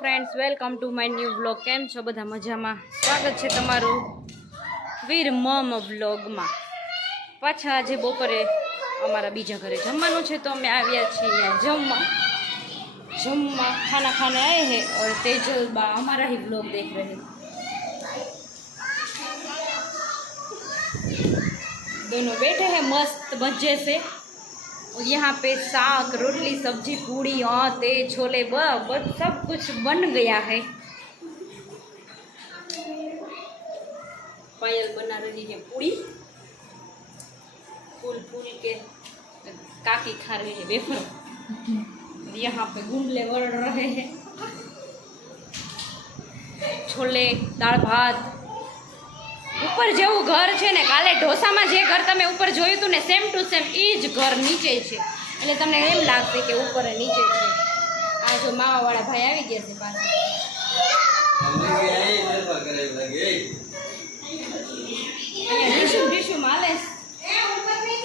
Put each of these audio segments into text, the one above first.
Friends, welcome to my new blog. કેમ છો બધા? મજામાં? સ્વાગત છે તમારું વીર મમ બ્લોગમાં. પાછા આજે બપોરે અમારા બીજા ઘરે જમવાનું છે, તો અમે આવ્યા છીએ જમવા ખાના ખાने आए हैं और तेजल बा हमारा ही ब्लॉग देख रहे हैं. दोनों बैठे हैं मस्त मजे से. और यहाँ पे साग, रोटली, सब्जी, पूड़ी, ते छोले बस सब कुछ बन गया है. पायल बना रही है पूड़ी, फूल फूल के काकी खा रही है वेफर. यहाँ पे गुंडले वड़ रहे हैं. छोले, दाल भात. ઉપર જેવું ઘર છે ને, કાલે ઢોસામાં જે ઘર તમે ઉપર જોયું હતું ને, સેમ ટુ સેમ એ જ ઘર નીચે છે. એટલે તમને એમ લાગશે કે ઉપર નીચે છે. આ જો માવાવાળા ભાઈ આવી ગયા છે પાછા.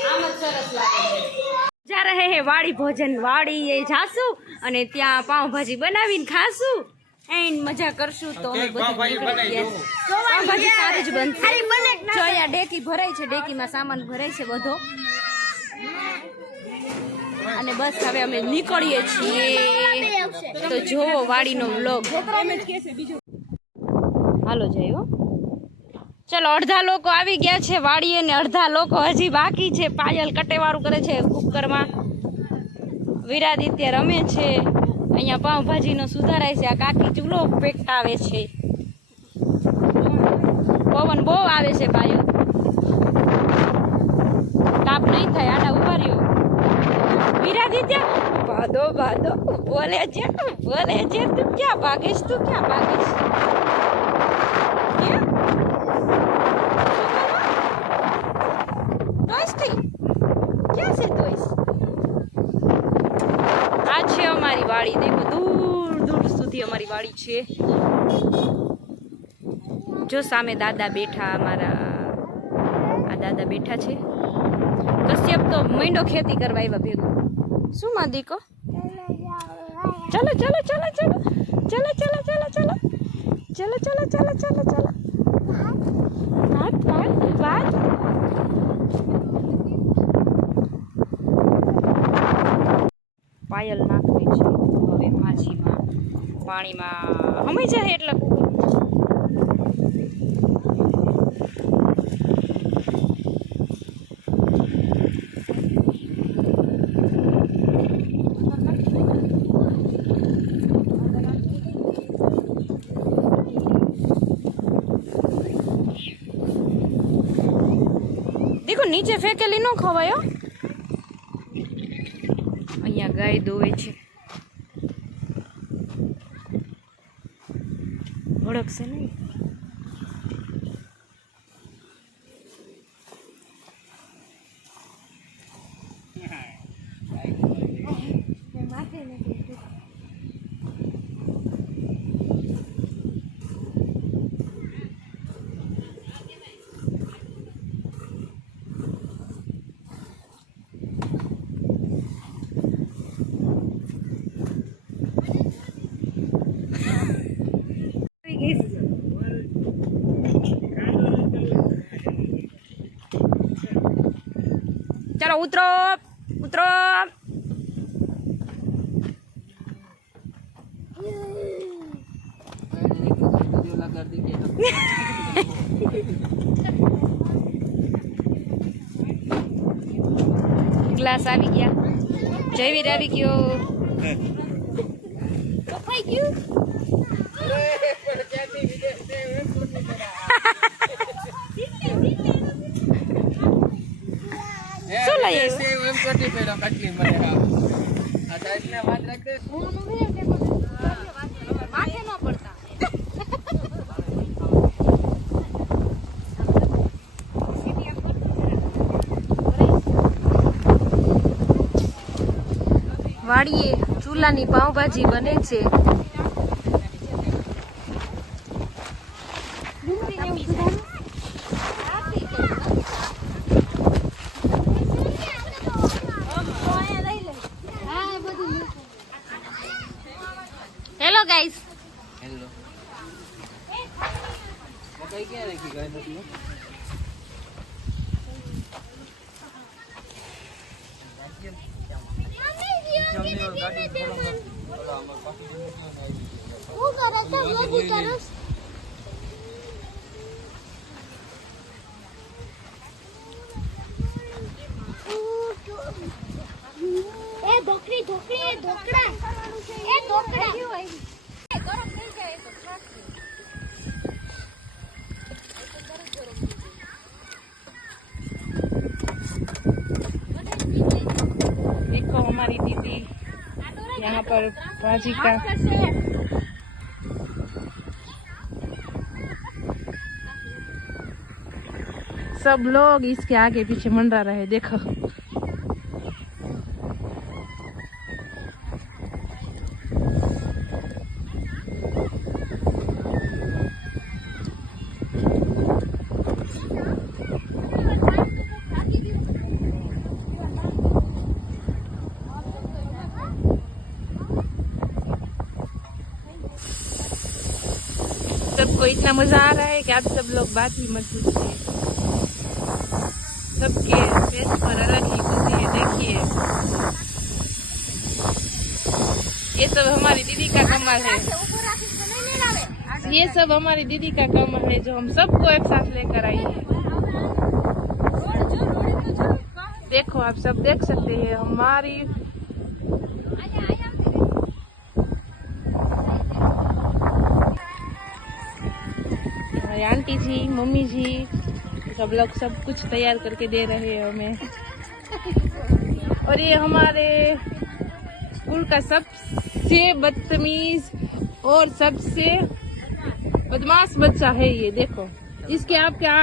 આમ જ સરસ લાગે છે. જા રહે હે વાડી ભોજન. વાડી એ જાશું અને ત્યાં પાઉંભાજી બનાવીને ખાશું. એન્ડ મજા કરશું. તો અમે પાઉંભાજી સારી જ બનશે. જો અહીંયા ડેકી ભરાય છે, ડેકીમાં સામાન ભરાય છે બધો. અને બસ હવે અમે નીકળીએ છીએ. તો જોવો વાડીનો વ્લોગ. હાલો જાય. ચલો, અડધા લોકો આવી ગયા છે વાડીએ ને અડધા લોકો હજી બાકી છે. પાયલ કટેવાળું કરે છે કુકરમાં. વિરાદિત્ય રમે છે. અહીંયા પાઉંભાજીનો સુધારાય છે. આ કાકી ચૂલો પેટાવે છે. પવન બહુ આવે છે પાયલ. તાપ નહીં થાય. આડા ઉભા રહ્યો. વિરાદિત્ય ભાદો ભાદો બોલે છે તું ક્યાં ભાગીશ? આ છે અમારી વાડી. દેખો, દૂર દૂર સુધી અમારી વાડી છે. જો સામે દાદા બેઠા, અમારા આ દાદા બેઠા છે. કશ્યપ તો માંડો ખેતી કરવા આવ્યા ભેગું. શું માં દીકો? ચલો ચલો ચલો ચલો ચલો ચલો ચલો ચલો ચલો ચલો ચલો ચલો ચલો. વાત પાયલ નાખવી છે હવે માછીમાં, પાણીમાં હમાઈ જાય એટલે દેખો નીચે ફેંકેલી ન ખવાય. અહીંયા ગાય દોવે છે. ભડકશે નહીં. ચાલો ઉતરો ઉતરો. ગ્લાસ આવી ગયા. જયવીર આવી ગયો. કપાઈ ગયું. શું લઈએ? માથે ન પડતા. વાડીએ ચૂલાની પાવભાજી બને છે. Hello guys. હેલો. મકાઈ ક્યાં રાખી ગાય નથી? देखो हमारी दीदी यहाँ पर भाजी का सब लोग इसके आगे पीछे मंडरा रहे. देखो सबको इतना मजा आ रहा है कि आप सब लोग बात ही मत पूछिए. सबके फेस पर अलग ही खुशी है. देखिए ये सब हमारी दीदी का कमाल है. ये सब हमारी दीदी का कमाल है जो हम सबको एक साथ लेकर आई है. देखो आप सब देख सकते हैं हमारी आंटी जी मम्मी जी सब लोग सब कुछ तैयार करके दे रहे हैं हमें. और ये हमारे स्कूल का सबसे बदतमीज और सबसे बदमाश बच्चा है. ये देखो इसके आप क्या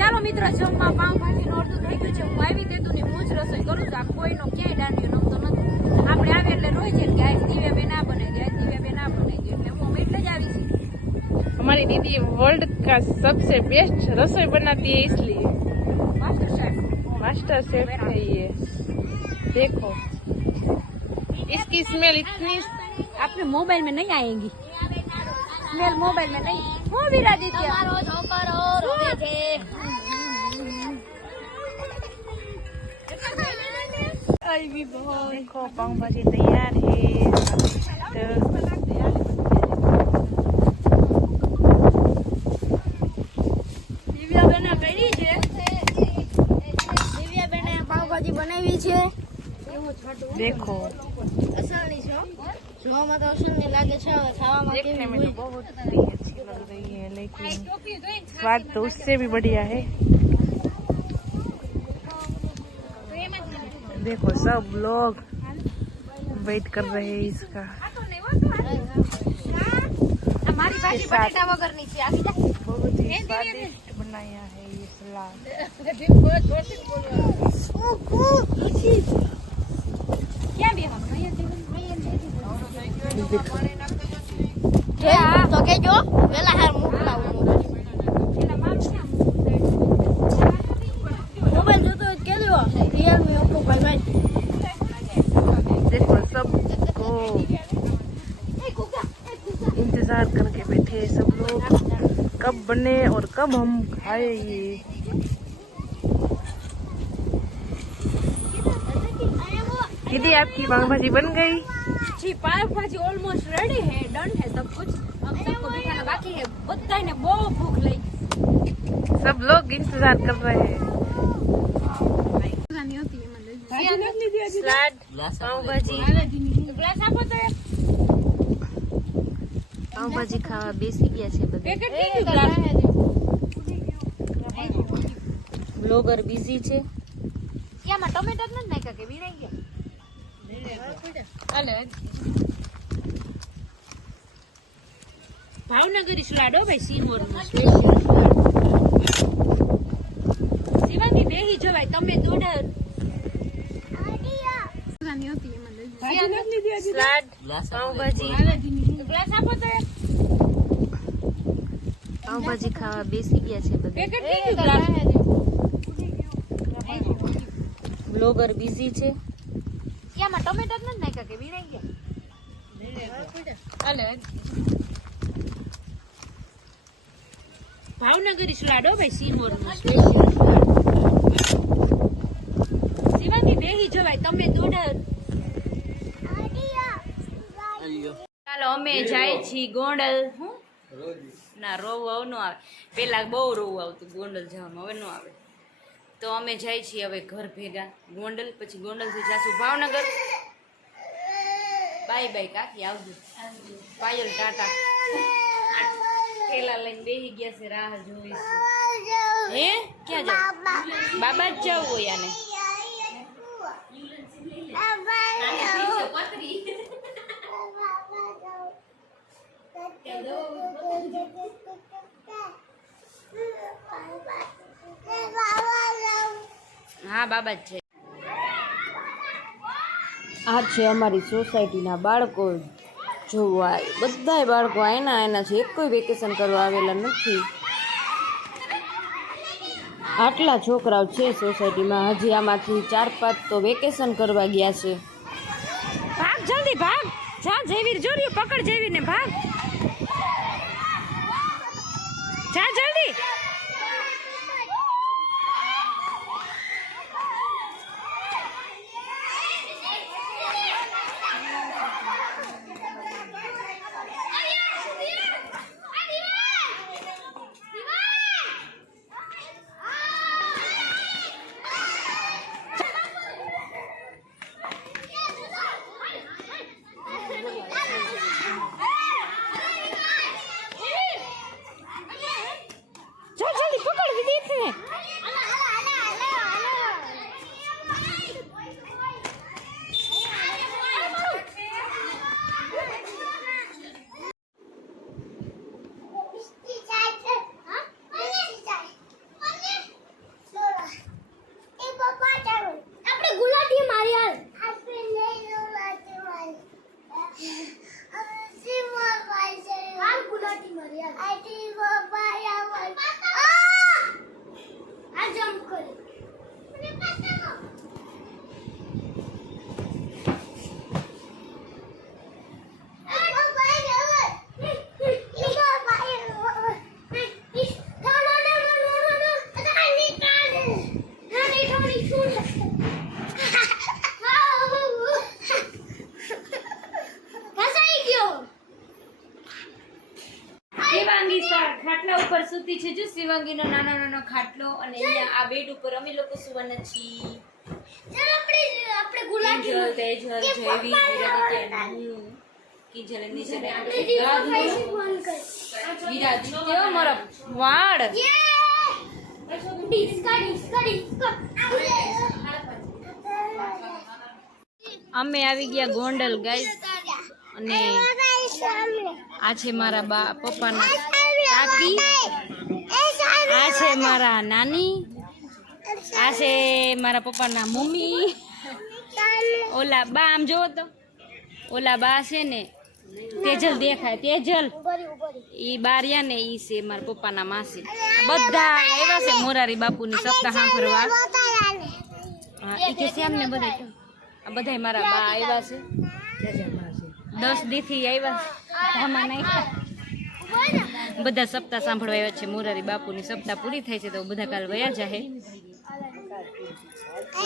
ચાલો મિત્ર જમવા પાવભાજી નો અડધું થઈ ગયું છે. હું આવી દેતું ને હું જ રસોઈ કરું છું. આ કોઈનો ક્યાંય દાંડિયો નમતો નથી. આપણે આવે એટલે રોઈ છે કે આજ દિવ્યા બેન આ બને છે, આજ દિવ્યા બેન આ બને છે, એટલે હું એટલે જ આવી છું. हमारी दीदी वर्ल्ड का सबसे बेस्ट रसोई बनाती है इसलिए मास्टर शेफ है ये. देखो इसकी स्मेल इतनी आपने मोबाइल में नहीं आएगी. स्मेल मोबाइल में नहीं. वो भी रादित्य देखो पाव भाजी तैयार है. દિવ્યા બેને કરી છે. દિવ્યા બેને પાવભાજી બનાવી છે. देखो જોવામાં તો અસલી લાગે છે. હવે ખાવામાં देखने में तो बहुत ही अच्छी लग रही है लेकिन स्वाद तो उससे भी बढ़िया है. देखो सब लोग वेट कर रहे हैं इसका. हमारी भाजी बटाटा वगर नीचे आ गई. बहुत ही स्वादिष्ट बनाया है ये सलाद. क्या भी हम તો કેજો પેલા હાર મોકલાવું. મોબાઈલ જોતો હોય કેજો રિયલમી ઓપ્પો ભાઈ. देखो सबको इंतजार करके बैठे सब लोग कब बने और कब हम खाए ये. दीदी आपकी पाव भाजी बन गई जी. पाव भाजी ऑलमोस्ट रेडी है. डन है सब कुछ. अब सबको बिठाना बाकी है. बधाई ने बहुत भूख लगी. सब लोग इंतजार कर रहे हैं. सलाद पाव भाजी पाव भाजी खावा बेसी गया છે બધા. બ્લોગર બિઝી છે. ક્યાંમાં ટમેટર નથી નાખ્યા કે વીરાઈ ગયા? ભાવનગરી સ્લાડો ભાઈ સિમોર નો સ્પેશિયલ શિવાંગી બેહી જવાય તમે દોડા સ્લાડ પાવભાજી ગ્લાસ આપો તો પાવભાજી ખાવા બેસી ગયા છે બધા બ્લોગર બિઝી છે ક્યાંમાં ટમેટા જ નથી નાખ્યા કે વિરાઈ ગયા ભાવનગરી સ્લાડો ભાઈ સિમોર નો સ્પેશિયલ શિવાંગી બેહી જવાય તમે દોડા ચાલો અમે જાય છીએ ગોંડલ ના રોવ નો આવે પેલા બહુ રોવું આવતું ગોંડલ જવામાં હવે નો આવે તો અમે જાય છીએ હવે ઘર ભેગા ગોંડલ પછી ગોંડલ થી જાશું ભાવનગર બાય બાય કાકી આવજો પાયલ ટાટા ઠેલા લઈને બેસી ગયા છે રાહ જોઈ હે ક્યાં જાવ બાબા જ જવું હોય આને હા બાબા જ છે આ છે અમારી સોસાયટીના બાળકો જોવા બધાય બાળકો એના છે એક કોઈ વેકેશન કરવા આવેલા નથી આટલા છોકરાઓ છે સોસાયટીમાં હજી આમાંથી 4-5 તો વેકેશન કરવા ગયા છે ભાગ જલ્દી ભાગ જા જયવીર જોર્યું પકડ જયવીર ને ભાગ જા જલ્દી ખાટલા ઉપર સૂતી છે જો શિવાંગીનો નાનો નાનો ખાટલો અને અહીંયા આ બેડ ઉપર અમે લોકો સુવાના છીએ આપણે ગુલાટી તેજલ જયવી કિંજલ નીચે વિરાજ કેવો મારો વાળ અમે આવી ગયા ગોંડલ ગાઈસ અને આ છે મારા પપ્પાના કાકી આ છે મારા નાની આ છે મારા પપ્પાના મમ્મી ઓલા બા આમ જોવો તો ઓલા બા છે ને તેજલ દેખાય તેજલ ઈ બારિયા ને ઈ છે મારા પપ્પાના માસી બધા આવ્યા છે મોરારી બાપુની સપ્તાહ સાંભળવા હા ઈ કે શ્યામ ને બધા આ બધા મારા બા આવ્યા છે 10 દી થી આવ્યા બધા સપ્તાહ સાંભળવા આવ્યા છે મોરારી બાપુની સપ્તાહ પૂરી થાય છે તો બધા કાલ વયા જાહે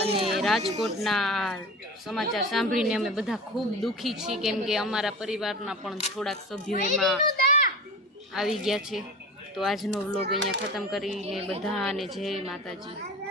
અને રાજકોટના સમાચાર સાંભળીને અમે બધા ખૂબ દુઃખી છીએ કેમ કે અમારા પરિવારના પણ થોડાક સભ્યો એમાં આવી ગયા છે તો આજનો વ્લોગ અહીંયા ખતમ કરીને બધાને જય માતાજી.